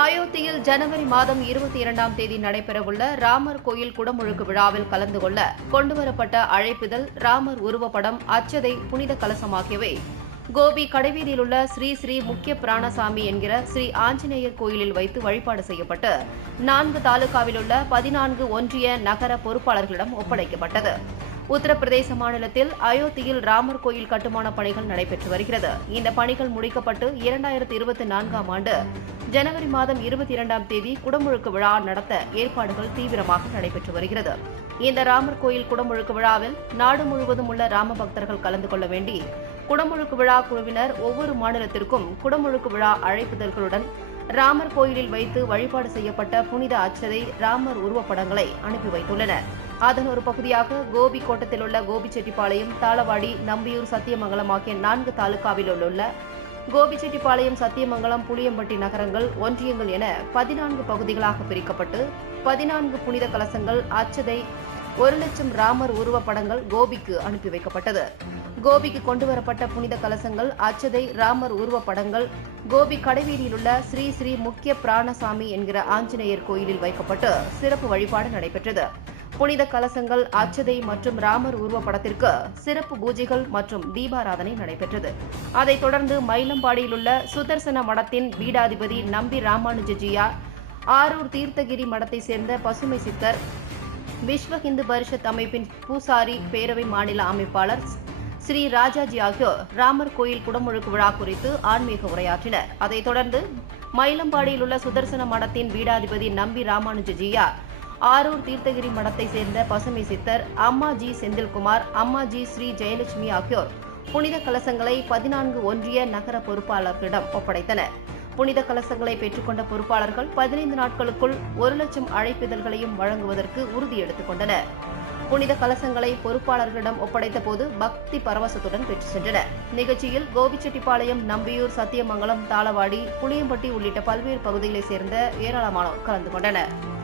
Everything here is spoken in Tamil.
அயோத்தியில் ஜனவரி மாதம் 22ஆம் தேதி நடைபெறவுள்ள ராமர் கோயில் குடமுழுக்கு விழாவில் கலந்து கொள்ள கொண்டுவரப்பட்ட அழைப்பிதழ், ராமர் உருவப்படம், அச்சதை, புனித கலசம் ஆகியவை கோபி கடைவீதியில் உள்ள ஸ்ரீ ஸ்ரீ முக்கிய பிராணசாமி என்கிற ஸ்ரீ ஆஞ்சநேயர் கோயிலில் வைத்து வழிபாடு செய்யப்பட்டு 4 தாலுகாவில் உள்ள 14 ஒன்றிய நகர பொறுப்பாளர்களிடம் ஒப்படைக்கப்பட்டது. உத்தரப்பிரதேச மாநிலத்தில் அயோத்தியில் ராமர் கோயில் கட்டுமான பணிகள் நடைபெற்று வருகிறது. இந்த பணிகள் முடிக்கப்பட்டு 2024ஆம் ஆண்டு ஜனவரி மாதம் 22ஆம் தேதி குடமுழுக்கு விழா நடத்த ஏற்பாடுகள் தீவிரமாக நடைபெற்று வருகிறது. இந்த ராமர் கோயில் குடமுழுக்கு விழாவில் நாடு முழுவதும் உள்ள ராம பக்தர்கள் கலந்து கொள்ள வேண்டி குடமுழுக்கு விழா குழுவினர் ஒவ்வொரு மாநிலத்திற்கும் குடமுழுக்கு விழா அழைப்புதல்களுடன் ராமர் கோயிலில் வைத்து வழிபாடு செய்யப்பட்ட புனித அச்சதை, ராமர் உருவப்படங்களை அனுப்பி வைத்துள்ளனர். அதன் ஒரு பகுதியாக கோபி கோட்டத்தில் உள்ள கோபிச்செட்டிப்பாளையம், தாளவாடி, நம்பியூர், சத்தியமங்கலம் ஆகிய 4 தாலுகாவில் உள்ள கோபிச்செட்டிப்பாளையம், சத்தியமங்கலம், புளியம்பட்டி நகரங்கள், ஒன்றியங்கள் என 14 பகுதிகளாக பிரிக்கப்பட்டு 14 புனித கலசங்கள், அச்சதை, 1,00,000 ராமர் உருவப்படங்கள் கோபிக்கு அனுப்பி வைக்கப்பட்டது. கோபிக்கு கொண்டுவரப்பட்ட புனித கலசங்கள், அச்சதை, ராமர் உருவப்படங்கள் கோபி கடைவீதியில் உள்ள ஸ்ரீ ஸ்ரீ முக்கிய பிராணசாமி என்கிற ஆஞ்சநேயர் கோயிலில் வைக்கப்பட்டு சிறப்பு வழிபாடு நடைபெற்றது. புனித கலசங்கள், அச்சதை மற்றும் ராமர் உருவப்படத்திற்கு சிறப்பு பூஜைகள் மற்றும் தீபாராதனை நடைபெற்றது. அதைத் தொடர்ந்து மயிலம்பாடியில் உள்ள சுதர்சன மடத்தின் பீடாதிபதி நம்பி ராமானுஜஜியா, ஆரூர் தீர்த்தகிரி மடத்தை சேர்ந்த பசுமை சித்தர், விஸ்வ இந்து பரிஷத் அமைப்பின் பூசாரி, பேரவை மாநில அமைப்பாளர் ஸ்ரீ ராஜாஜி ஆகியோர் ராமர் கோயில் குடமுழுக்கு விழா குறித்து ஆன்மீக உரையாற்றினர். அதைத் தொடர்ந்து மயிலம்பாடியில் உள்ள சுதர்சன மடத்தின் பீடாதிபதி நம்பி ராமானுஜஜியா, ஆரூர் தீர்த்தகிரி மடத்தை சேர்ந்த பசுமை சித்தர், அம்மா ஜி செந்தில்குமார், அம்மா ஜி ஸ்ரீ ஜெயலட்சுமி ஆகியோர் புனித கலசங்களை 14 ஒன்றிய நகர பொறுப்பாளர்களிடம் ஒப்படைத்தனர். புனித கலசங்களை பெற்றுக்கொண்ட பொறுப்பாளர்கள் 15 நாட்களுக்குள் 1,00,000 அழைப்பிதழ்களையும் வழங்குவதற்கு உறுதி எடுத்துக் கொண்டனர். புனித கலசங்களை பொறுப்பாளர்களிடம் ஒப்படைத்த போது பக்தி பரவசத்துடன் பெற்று சென்றனர். நிகழ்ச்சியில் கோபிச்செட்டிப்பாளையம், நம்பியூர், சத்தியமங்கலம், தாளவாடி, புளியம்பட்டி உள்ளிட்ட பல்வேறு பகுதிகளைச் சேர்ந்த ஏராளமானோர் கலந்து கொண்டனர்.